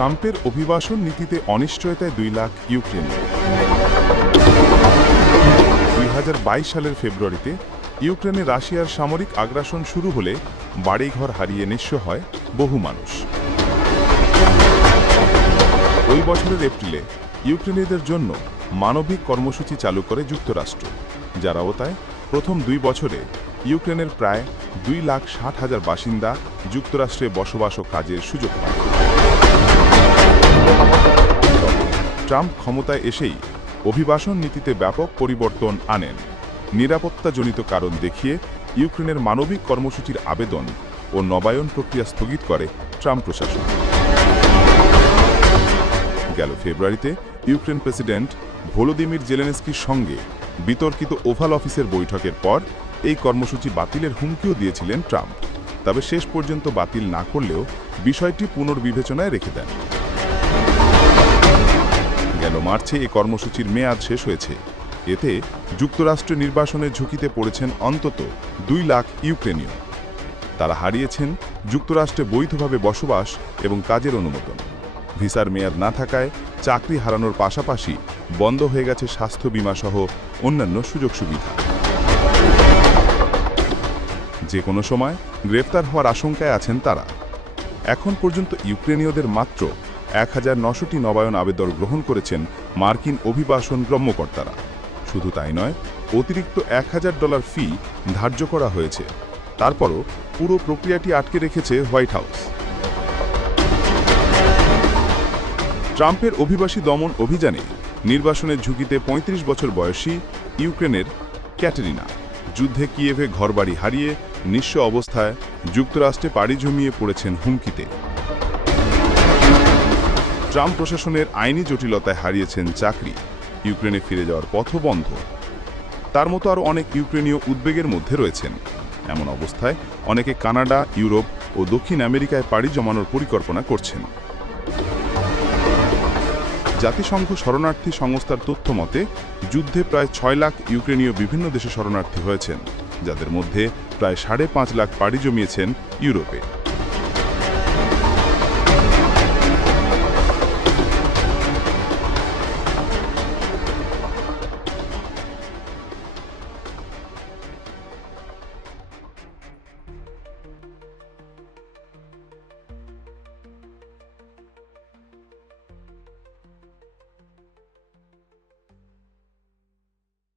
ট্রাম্পের অভিবাসন নীতিতে অনিশ্চয়তায় 2 লাখ ইউক্রেন। 2022 সালের ফেব্রুয়ারিতে ইউক্রেনে রাশিয়ার সামরিক আগ্রাসন শুরু হলে বাড়িঘর হারিয়ে নিঃস্ব হয় বহু মানুষ। ওই বছরের এপ্রিলে ইউক্রেনীয়দের জন্য মানবিক কর্মসূচি চালু করে যুক্তরাষ্ট্র, যার আওতায় প্রথম 2 বছরে ইউক্রেনের প্রায় 2,60,000 বাসিন্দা যুক্তরাষ্ট্রে বসবাস ও কাজের সুযোগ পায়। ট্রাম্প ক্ষমতায় এসেই অভিবাসন নীতিতে ব্যাপক পরিবর্তন আনেন। নিরাপত্তাজনিত কারণ দেখিয়ে ইউক্রেনের মানবিক কর্মসূচির আবেদন ও নবায়ন প্রক্রিয়া স্থগিত করে ট্রাম্প প্রশাসন। গেল ফেব্রুয়ারিতে ইউক্রেন প্রেসিডেন্ট ভলোদিমির জেলেনস্কির সঙ্গে বিতর্কিত ওভাল অফিসের বৈঠকের পর এই কর্মসূচি বাতিলের হুমকিও দিয়েছিলেন ট্রাম্প, তবে শেষ পর্যন্ত বাতিল না করলেও বিষয়টি পুনর্বিবেচনায় রেখে দেন। গেল মার্চে এই কর্মসূচির মেয়াদ শেষ হয়েছে। এতে যুক্তরাষ্ট্রে নির্বাসনের ঝুঁকিতে পড়েছেন অন্তত 2 লাখ ইউক্রেনীয়। তারা হারিয়েছেন যুক্তরাষ্ট্রে বৈধভাবে বসবাস এবং কাজের অনুমোদন। ভিসার মেয়াদ না থাকায় চাকরি হারানোর পাশাপাশি বন্ধ হয়ে গেছে স্বাস্থ্য বীমা সহ অন্যান্য সুযোগ সুবিধা। যে কোনো সময় গ্রেফতার হওয়ার আশঙ্কায় আছেন তারা। এখন পর্যন্ত ইউক্রেনীয়দের মাত্র 1900টি নবায়ন আবেদন গ্রহণ করেছেন মার্কিন অভিবাসন কর্মকর্তারা। শুধু তাই নয়, অতিরিক্ত $1000 ফি ধার্য করা হয়েছে। তারপরও পুরো প্রক্রিয়াটি আটকে রেখেছে হোয়াইট হাউস। ট্রাম্পের অভিবাসী দমন অভিযানে নির্বাসনের ঝুঁকিতে 35 বছর বয়সী ইউক্রেনের ক্যাটেরিনা যুদ্ধে কিয়েভে ঘরবাড়ি হারিয়ে নিঃস্ব অবস্থায় যুক্তরাষ্ট্রে পাড়ি জমিয়ে পড়েছেন হুমকিতে। ট্রাম্প প্রশাসনের আইনি জটিলতায় হারিয়েছেন চাকরি, ইউক্রেনে ফিরে যাওয়ার পথও বন্ধ। তার মতো আরও অনেক ইউক্রেনীয় উদ্বেগের মধ্যে রয়েছেন। এমন অবস্থায় অনেকে কানাডা, ইউরোপ ও দক্ষিণ আমেরিকায় পাড়ি জমানোর পরিকল্পনা করছেন। জাতিসংঘ শরণার্থী সংস্থার তথ্য মতে যুদ্ধে প্রায় 6 লাখ ইউক্রেনীয় বিভিন্ন দেশে শরণার্থী হয়েছেন, যাদের মধ্যে প্রায় 5.5 লাখ পাড়ি জমিয়েছেন ইউরোপে।